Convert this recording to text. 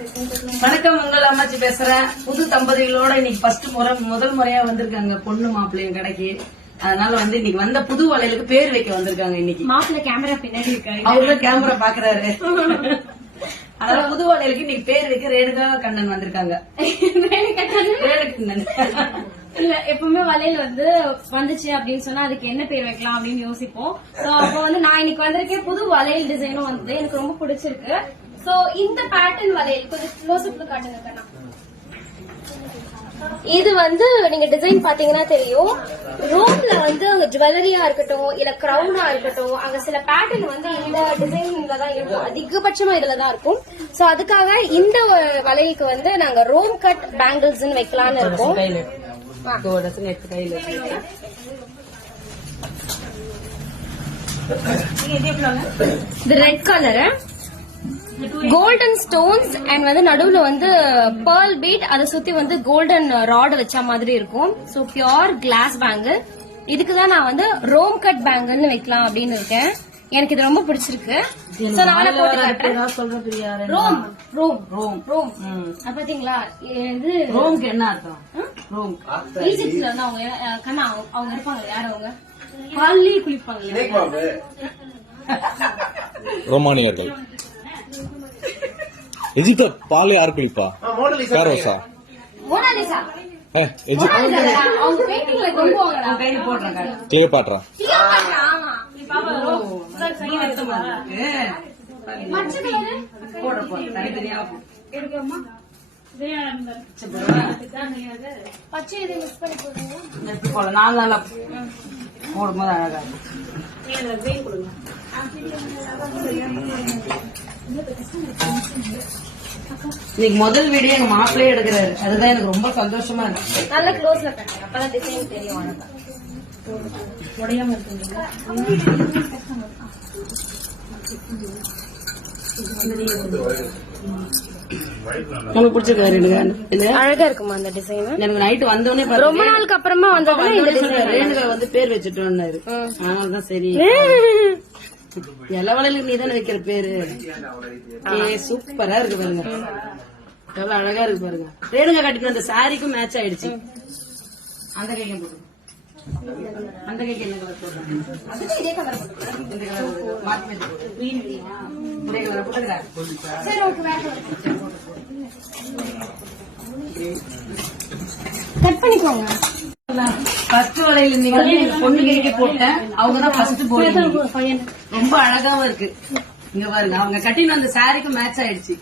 வணக்கம், உங்கள் அம்மாச்சி பேசுறேன். புது தம்பதிகளோட இன்னைக்கு முதல் முறையா வந்திருக்காங்க பொண்ணு மாப்பிள்ளையும் கடைக்கு. அதனால இன்னைக்கு வந்த புது வளையலுக்கு பேர் வைக்க வந்திருக்காங்க. இன்னைக்கு மாப்பிள்ளை கேமரா பின்னாடி இருக்காரு, அவருதான் கேமரா பாக்குறாரு. அதனால புது வளையலுக்கு இன்னைக்கு பேர் வைக்க ரேணுகா கண்ணன் வந்திருக்காங்க. ரேணுகண்ணன் இல்ல, எப்பவுமே வளையல் வந்துச்சு அப்படின்னு சொன்னா அதுக்கு என்ன பேர் வைக்கலாம் அப்படின்னு யோசிப்போம். அப்ப நான் இன்னைக்கு வந்திருக்கேன். புது வளையல் டிசைனும் எனக்கு ரொம்ப பிடிச்சிருக்கு. சோ இந்த பேட்டர்ன் வளையல் கொஞ்சம் க்ளோஸ்அப்ல காட்டுங்க கண்ணா. இது நீங்க டிசைன் பாத்தீங்கன்னா தெரியும். ரோம்ல அங்க ஜுவல்லரியா இருக்கட்டும், இல்ல கிரவுனா இருக்கட்டும், அங்க சில பேட்டர்ன் இந்த டிசைன்ல தான் இருக்கும், அதிகபட்சமா இதுலதான் இருக்கும். சோ அதுக்காக இந்த வளையலுக்கு நாங்க ரோம் கட் பேங்கிள்ஸ் வைக்கலாம்னு இருக்கோம். இது red colour golden stones and நடுவுல பேர்ல் பீட், அதை சுத்தி கோல்டன் ராட் வச்ச மாதிரி இருக்கும். So pure glass bangle. இதுக்குதான் நான் ரோம் கட் பேங்கிள் வைக்கலாம் அப்படின்னு இருக்கேன். எனக்கு இது ரொம்ப பிடிச்சிருக்கு. பாத்தீங்களா, இது ரோம்க்கு என்ன அர்த்தம்? ரோம் ஈஜிப்ட்ல அவங்க கண்ணா அவங்க இருப்பாங்க. யாரு அவங்க? காலையிலேயே குளிப்பாங்க ரோமானியர்கள். எஜிப்த பால் யாரு குளிப்பா? பேரோசா? மோனாலிசா. அவங்க பெயிண்டிங்ல கொண்டு வாங்கடா. கையில போடுறாங்க. கிளியோபாட்ரா. பச்சை இதை மிக்ஸ் பண்ணி போடுங்க. 4 நாளா போடும்போது அழகா இன்னைக்கு முதல் வீடியோ எங்க மாப்பிள்ளையே எடுக்கிறாரு. அதுதான் எனக்கு ரொம்ப சந்தோஷமா இருக்கு. நல்ல க்ளோஸ்ல கட்டுங்க, அப்பதான் டிசைன் தெரியும். உடையாம இருக்குங்களா? உங்களுக்கு பிடிச்சிருக்காரு? அழகா இருக்குமா அந்த டிசைன்? எனக்கு நைட்டு வந்தோடனே ரொம்ப நாளுக்கு அப்புறமா ரேணுகா பேர் வச்சுட்டோம்னாரு. அதனாலதான் சரி, இளவலையில நீ தானே வைக்கிற பேரு. சூப்பரா இருக்கு பாருங்க, எவ்வளவு அழகா இருக்கு பாருங்க. ரேணுகா கட்டிட்டு அந்த சாரிக்கும் மேட்ச் ஆயிடுச்சு. அந்த கைக்கும் போடுங்க. அந்த கைக்கு என்ன கலர் போடுறாங்க? இதே கலர் கட் பண்ணிக்கோங்க. ஃபர்ஸ்ட் வளையல் இன்னைக்கு பொண்ணு கைக்கு போட்டேன். அவங்கதான் ஃபர்ஸ்ட் போடுறாங்க. ரொம்ப அழகாவும் இருக்கு. இங்க பாருங்க, அவங்க கட்டின அந்த சாரிக்கு மேட்ச் ஆயிடுச்சு.